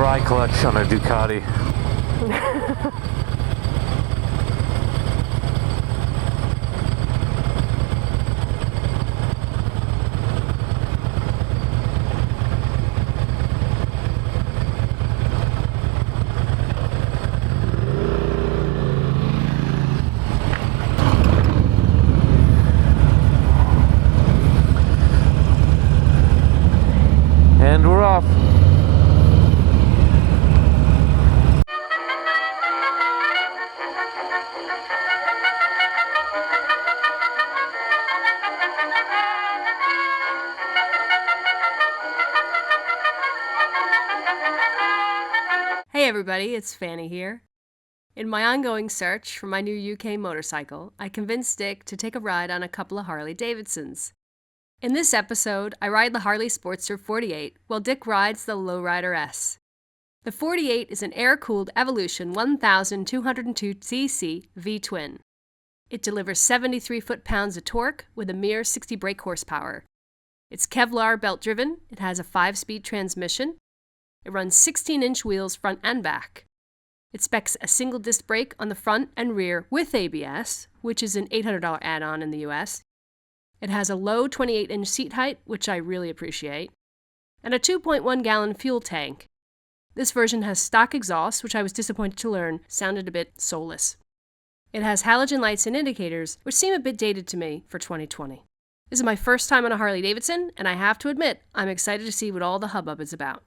dry clutch on a Ducati. And we're off. Hey everybody, it's Fanny here. In my ongoing search for my new UK motorcycle, I convinced Dick to take a ride on a couple of Harley Davidsons. In this episode, I ride the Harley Sportster 48 while Dick rides the Lowrider S. The 48 is an air-cooled Evolution 1202cc V-twin. It delivers 73 foot-pounds of torque with a mere 60 brake horsepower. It's Kevlar belt-driven, it has a 5-speed transmission, it runs 16-inch wheels front and back. It specs a single disc brake on the front and rear with ABS, which is an $800 add-on in the US. It has a low 28-inch seat height, which I really appreciate, and a 2.1-gallon fuel tank. This version has stock exhaust, which I was disappointed to learn sounded a bit soulless. It has halogen lights and indicators, which seem a bit dated to me for 2020. This is my first time on a Harley Davidson, and I have to admit, I'm excited to see what all the hubbub is about.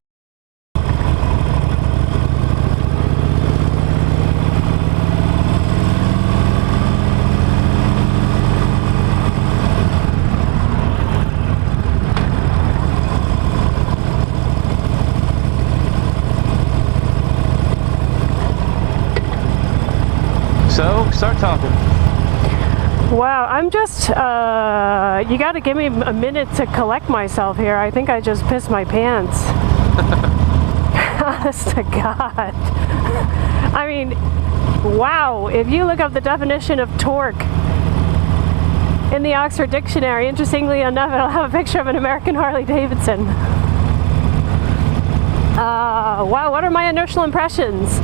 So, start talking. Wow, I'm just, you gotta give me a minute to collect myself here. I think I just pissed my pants. Honest to God. I mean, wow, if you look up the definition of torque in the Oxford Dictionary, interestingly enough, it'll have a picture of an American Harley Davidson. Wow, what are my initial impressions?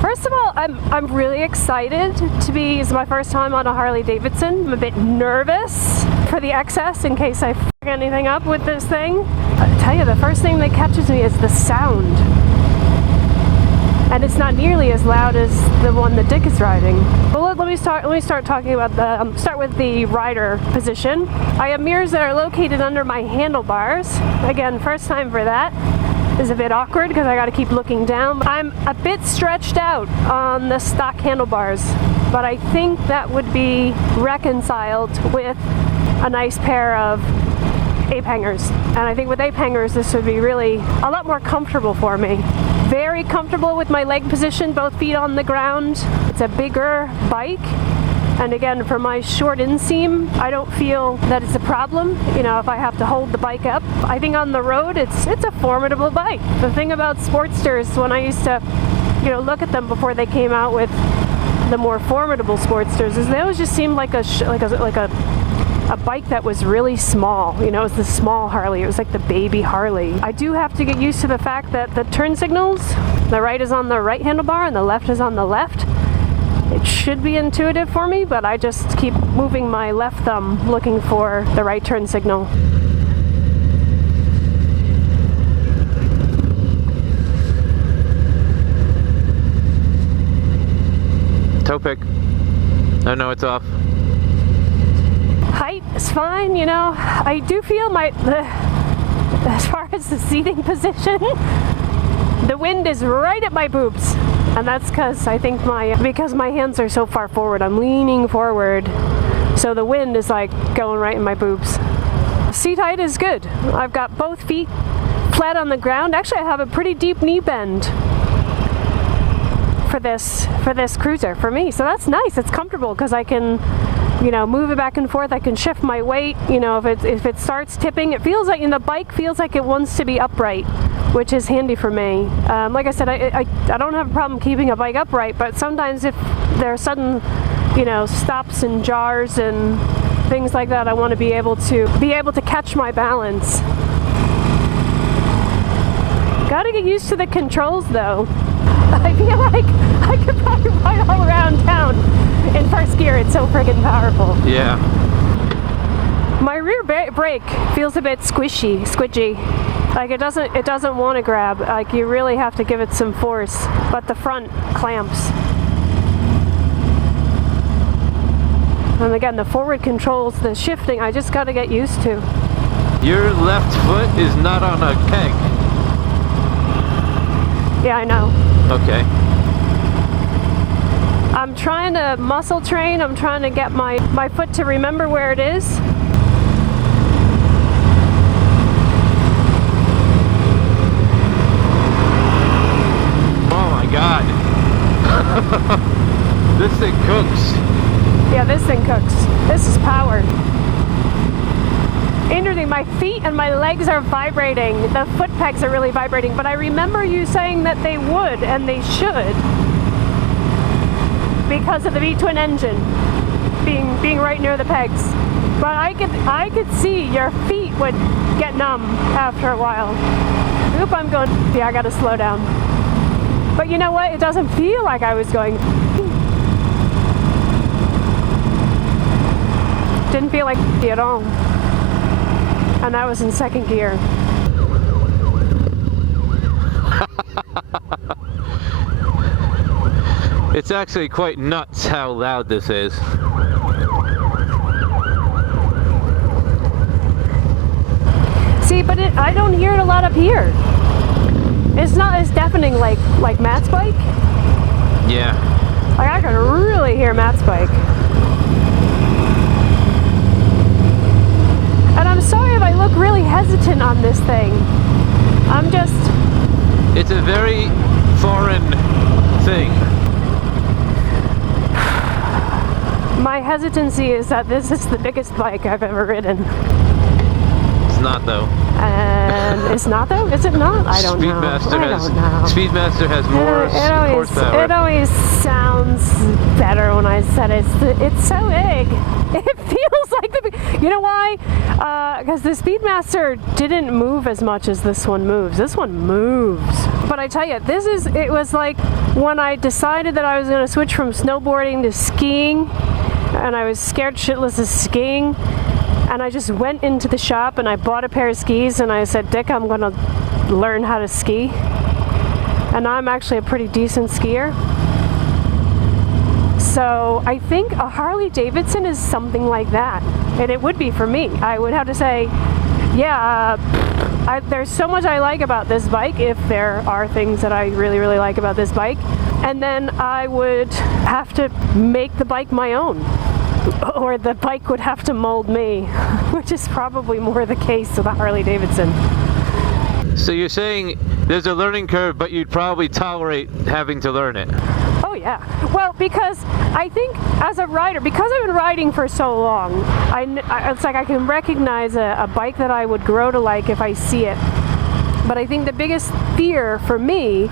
First of all, I'm really excited to be, it's my first time on a Harley Davidson. I'm a bit nervous for the excess in case I f*** anything up with this thing. I tell you, the first thing that catches me is the sound. And it's not nearly as loud as the one that Dick is riding. Well, let me start talking about start with the rider position. I have mirrors that are located under my handlebars. Again, first time for that. Is a bit awkward because I got to keep looking down. I'm a bit stretched out on the stock handlebars, but I think that would be reconciled with a nice pair of ape hangers. And I think with ape hangers, this would be really a lot more comfortable for me. Very comfortable with my leg position, both feet on the ground. It's a bigger bike. And again, for my short inseam, I don't feel that it's a problem, you know, if I have to hold the bike up. I think on the road, it's a formidable bike. The thing about Sportsters, when I used to, you know, look at them before they came out with the more formidable Sportsters, is they always just seemed like a bike that was really small. You know, it was the small Harley. It was like the baby Harley. I do have to get used to the fact that the turn signals, the right is on the right handlebar and the left is on the left. It should be intuitive for me, but I just keep moving my left thumb looking for the right turn signal. Toe pick. Oh no, it's off. Height is fine, you know. I do feel as far as the seating position, the wind is right at my boobs. And that's because I think because my hands are so far forward, I'm leaning forward. So the wind is like going right in my boobs. Seat height is good. I've got both feet flat on the ground. Actually, I have a pretty deep knee bend for this cruiser for me. So that's nice. It's comfortable because I can, you know, move it back and forth. I can shift my weight. You know, if it starts tipping, it feels like, the bike feels like it wants to be upright, which is handy for me. Like I said, I don't have a problem keeping a bike upright, but sometimes if there are sudden, you know, stops and jars and things like that, I want to be able to catch my balance. Gotta get used to the controls though. I feel like I could probably ride all around town in first gear. It's so friggin' powerful. Yeah. My rear brake feels a bit squishy. Like it doesn't want to grab. Like you really have to give it some force. But the front clamps. And again, the forward controls, the shifting, I just got to get used to. Your left foot is not on a keg. Yeah, I know. Okay. I'm trying to muscle train. I'm trying to get my foot to remember where it is. Oh my God. This thing cooks. Yeah, this thing cooks. This is powered. Interesting, my feet and my legs are vibrating. The foot pegs are really vibrating, but I remember you saying that they would, and they should, because of the V-twin engine being right near the pegs. But I could see your feet would get numb after a while. Oop, I'm going, yeah, I gotta slow down. But you know what? It doesn't feel like I was going. Didn't feel like at all. And that was in second gear. It's actually quite nuts how loud this is. See, but I don't hear it a lot up here. It's not as deafening like Matt's bike. Yeah. Like I can really hear Matt's bike. And I'm sorry if I look really hesitant on this thing. I'm just... It's a very foreign thing. My hesitancy is that this is the biggest bike I've ever ridden. It's not though. And it's not though? Is it not? I don't know. Speedmaster has more horsepower. It always sounds better when I said it. It's so big. It feels like you know why? Because the Speedmaster didn't move as much as this one moves. This one moves. But I tell you, it was like when I decided that I was going to switch from snowboarding to skiing, and I was scared shitless of skiing, and I just went into the shop and I bought a pair of skis and I said, Dick, I'm going to learn how to ski. And I'm actually a pretty decent skier. So I think a Harley Davidson is something like that. And it would be for me. I would have to say, yeah, there's so much I like about this bike, if there are things that I really, really like about this bike. And then I would have to make the bike my own. Or the bike would have to mold me, which is probably more the case with a Harley Davidson. So you're saying there's a learning curve, but you'd probably tolerate having to learn it? Oh yeah. Well, because I think as a rider, because I've been riding for so long, it's like I can recognize a bike that I would grow to like if I see it. But I think the biggest fear for me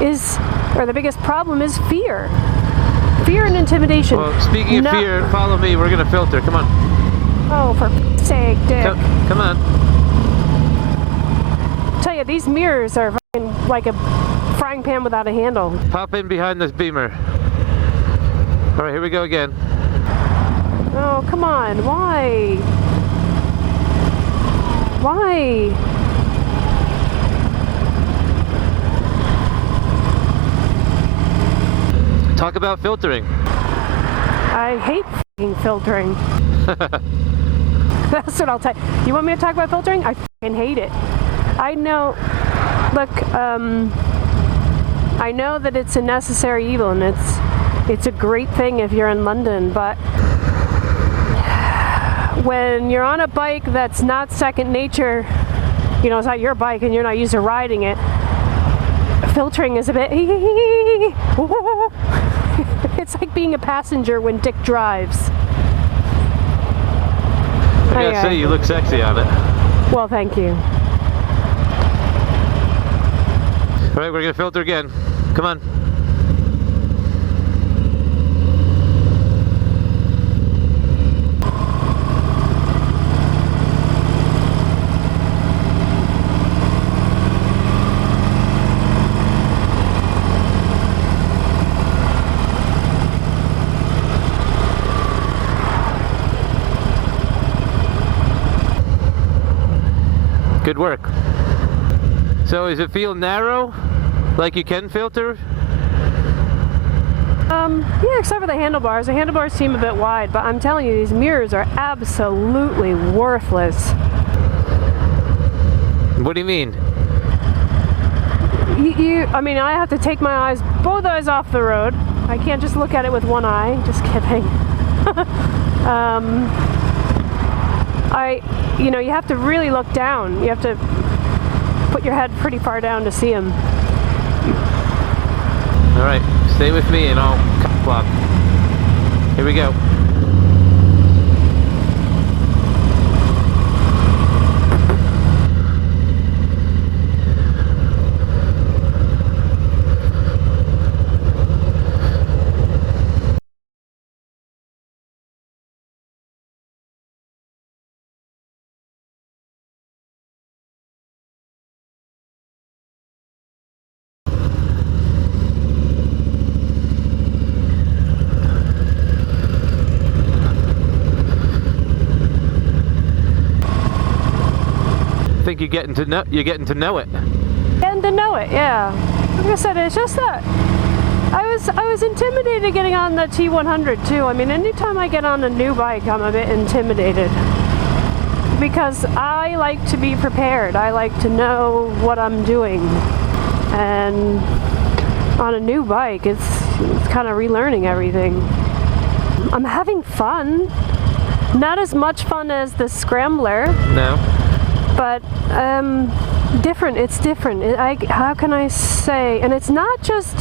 is, or the biggest problem is fear. Fear and intimidation. Well, speaking of fear, follow me. We're going to filter. Come on. Oh, for f***'s sake, Dick. Come on. I tell you, these mirrors are fucking like a frying pan without a handle. Pop in behind this Beamer. All right, here we go again. Oh, come on. Why? Why? Talk about filtering. I hate f***ing filtering. That's what I'll tell you. You want me to talk about filtering? I f***ing hate it. I know, look, I know that it's a necessary evil and it's a great thing if you're in London, but when you're on a bike that's not second nature, you know, it's not your bike and you're not used to riding it, filtering is a bit it's like being a passenger when Dick drives. I gotta say, you look sexy on it. Well, thank you. All right, we're gonna filter again. Come on. Good work. So does it feel narrow? Like you can filter? Yeah, except for the handlebars. The handlebars seem a bit wide, but I'm telling you, these mirrors are absolutely worthless. What do you mean? I mean, I have to take my both eyes off the road. I can't just look at it with one eye. Just kidding. You have to really look down. You have to put your head pretty far down to see them. All right, stay with me and I'll clock. Here we go. I think you're getting to know it. Getting to know it, yeah. Like I said, it's just that I was intimidated getting on the T100 too. I mean, anytime I get on a new bike, I'm a bit intimidated because I like to be prepared. I like to know what I'm doing, and on a new bike, it's kind of relearning everything. I'm having fun. Not as much fun as the Scrambler. No. But different. It's different. How can I say? And it's not just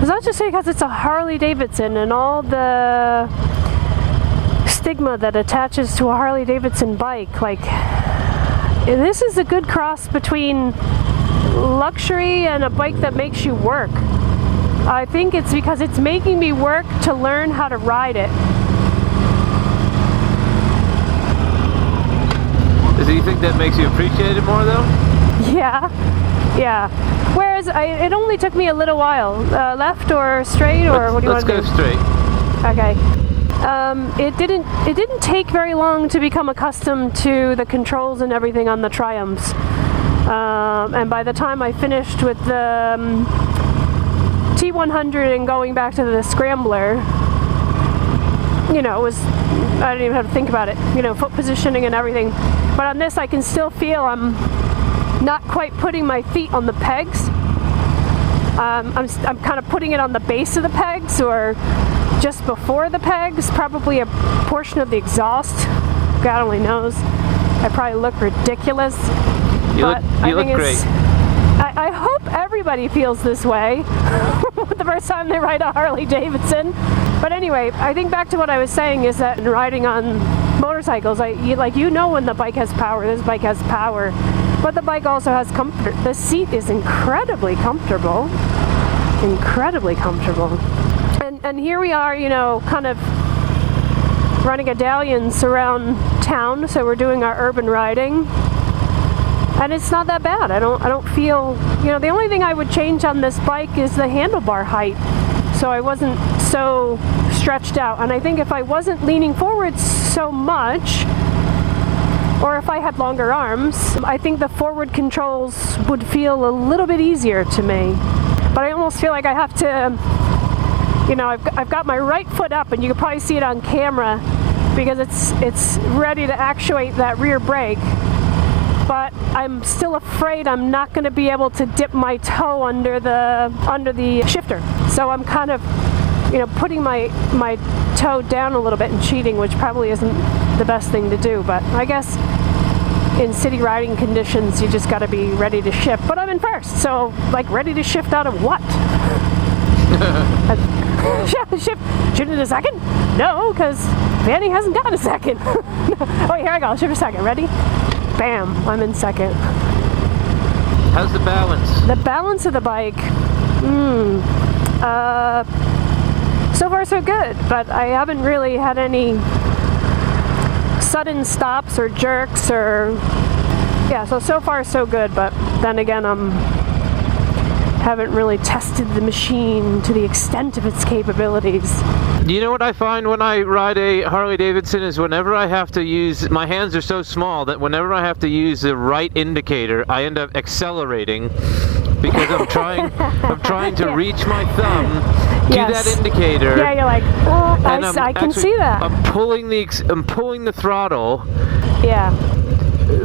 because it's a Harley Davidson and all the stigma that attaches to a Harley Davidson bike. Like, this is a good cross between luxury and a bike that makes you work. I think it's because it's making me work to learn how to ride it. Do you think that makes you appreciate it more, though? Yeah. Whereas it only took me a little while. Left or straight, or what do you want to do? Let's go straight. Okay. It didn't take very long to become accustomed to the controls and everything on the Triumphs. And by the time I finished with the T100 and going back to the Scrambler, I didn't even have to think about it, foot positioning and everything. But on this, I can still feel I'm not quite putting my feet on the pegs. I'm kind of putting it on the base of the pegs or just before the pegs, probably a portion of the exhaust. God only knows. I probably look ridiculous. You look great. I hope everybody feels this way the first time they ride a Harley Davidson. But anyway, I think back to what I was saying is that in riding on motorcycles, when the bike has power, this bike has power, but the bike also has comfort. The seat is incredibly comfortable. And here we are, kind of running medallions around town, so we're doing our urban riding. And it's not that bad. I don't feel, the only thing I would change on this bike is the handlebar height. So I wasn't so stretched out. And I think if I wasn't leaning forward so much, or if I had longer arms, I think the forward controls would feel a little bit easier to me. But I almost feel like I have to, I've got my right foot up, and you can probably see it on camera because it's ready to actuate that rear brake. But I'm still afraid I'm not going to be able to dip my toe under the shifter. So I'm kind of, putting my toe down a little bit and cheating, which probably isn't the best thing to do. But I guess in city riding conditions, you just got to be ready to shift. But I'm in first, so ready to shift out of what? Shift in a second? No, because Fannie hasn't got a second. Oh, here I go. Shift a second. Ready? Bam, I'm in second. How's the balance? The balance of the bike, so far so good, but I haven't really had any sudden stops or jerks so far so good, but then again, I'm haven't really tested the machine to the extent of its capabilities. You know what I find when I ride a Harley Davidson is whenever I have to use, my hands are so small that whenever I have to use the right indicator, I end up accelerating because I'm trying to reach my thumb to that indicator. Yeah, you're like, oh, I can see that. I'm pulling the throttle. Yeah.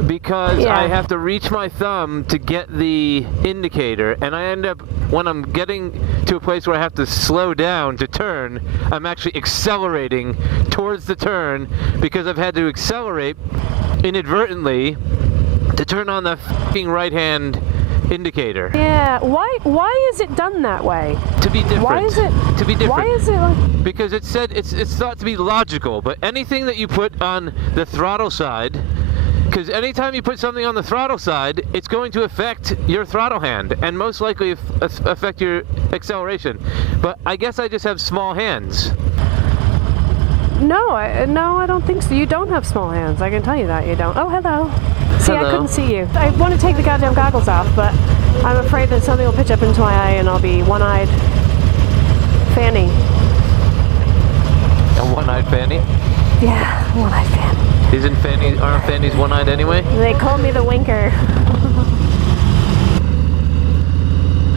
Because I have to reach my thumb to get the indicator, and I end up, when I'm getting to a place where I have to slow down to turn, I'm actually accelerating towards the turn because I've had to accelerate inadvertently to turn on the f***ing right-hand indicator. Yeah, why is it done that way? To be different. Why is it? To be different. Why is it like? Because it's thought to be logical, but anything that you put on the throttle side, because anytime you put something on the throttle side, it's going to affect your throttle hand and most likely affect your acceleration. But I guess I just have small hands. No, I don't think so. You don't have small hands. I can tell you that you don't. Oh, hello. See, Hello. I couldn't see you. I want to take the goddamn goggles off, but I'm afraid that something will pitch up into my eye and I'll be one-eyed Fanny. A one-eyed Fanny? Yeah, one-eyed Fanny. Aren't Fannies one-eyed anyway? They call me the winker.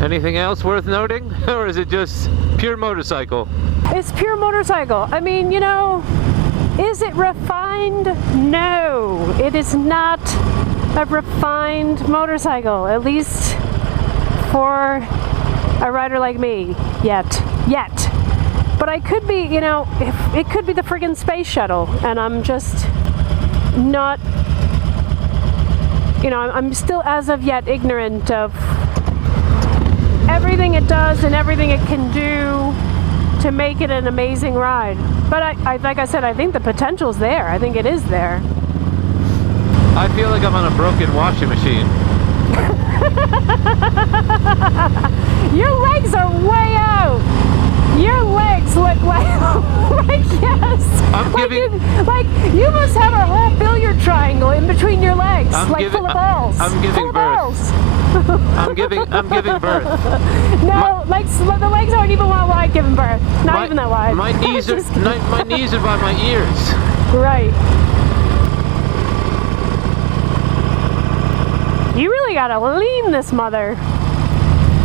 Anything else worth noting? Or is it just pure motorcycle? It's pure motorcycle. I mean, you know, is it refined? No, it is not a refined motorcycle, at least for a rider like me, yet. But I could be, you know, it could be the friggin' space shuttle, and I'm just not, you know, I'm still as of yet ignorant of everything it does and everything it can do to make it an amazing ride. But I like I said, I think the potential's there. I think it is there. I feel like I'm on a broken washing machine. Your legs are way out. Your legs look like yes. You must have a whole billiard triangle in between your legs, full of balls. I'm giving birth. I'm giving birth. No, the legs aren't even that wide giving birth. Not even that wide. My knees are by my ears. Right. You really gotta lean this mother.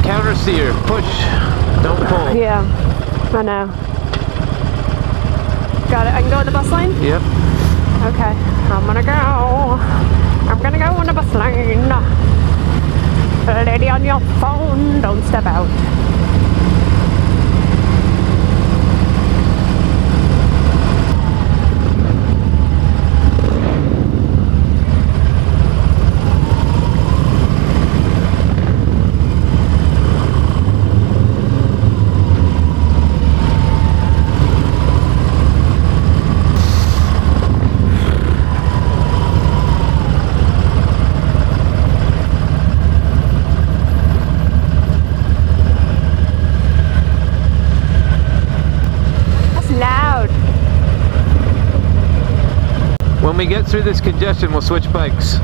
Counter steer, push, don't pull. Yeah, I know. Got it. I can go in the bus lane? Yep. Okay. I'm gonna go in the bus lane. Lady on your phone, don't step out. When we get through this congestion, we'll switch bikes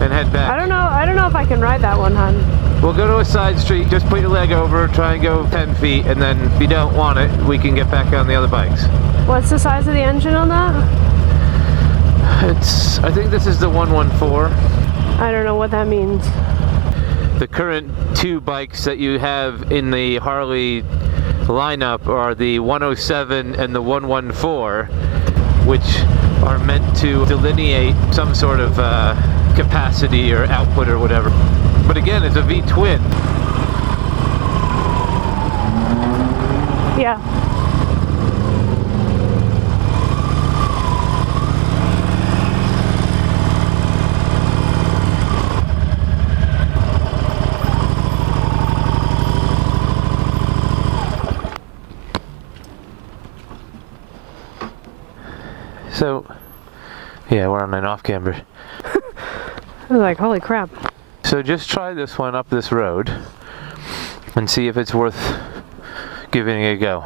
and head back. I don't know if I can ride that one, hon. We'll go to a side street, just put your leg over, try and go 10 feet, and then if you don't want it, we can get back on the other bikes. What's the size of the engine on that? I think this is the 114. I don't know what that means. The current two bikes that you have in the Harley lineup are the 107 and the 114, which are meant to delineate some sort of capacity or output or whatever. But again, it's a V-twin. Yeah. So, yeah, we're on an off-camber. I was like, holy crap. So just try this one up this road and see if it's worth giving it a go.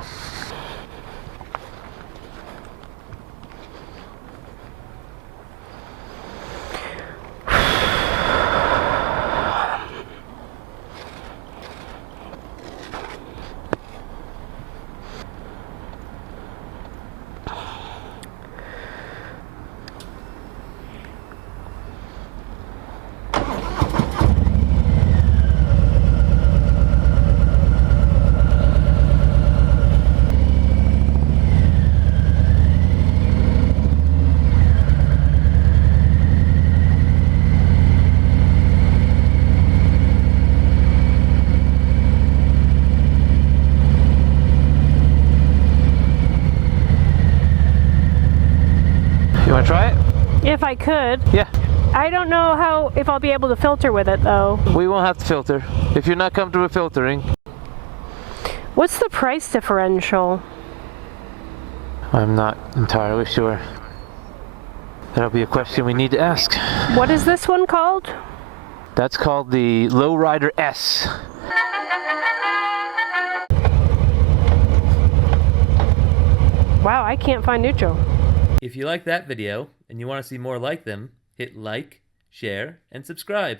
You want to try it? If I could. Yeah. I don't know if I'll be able to filter with it though. We won't have to filter. If you're not comfortable with filtering. What's the price differential? I'm not entirely sure. That'll be a question we need to ask. What is this one called? That's called the Lowrider S. Wow, I can't find neutral. If you like that video and you want to see more like them, hit like, share, and subscribe.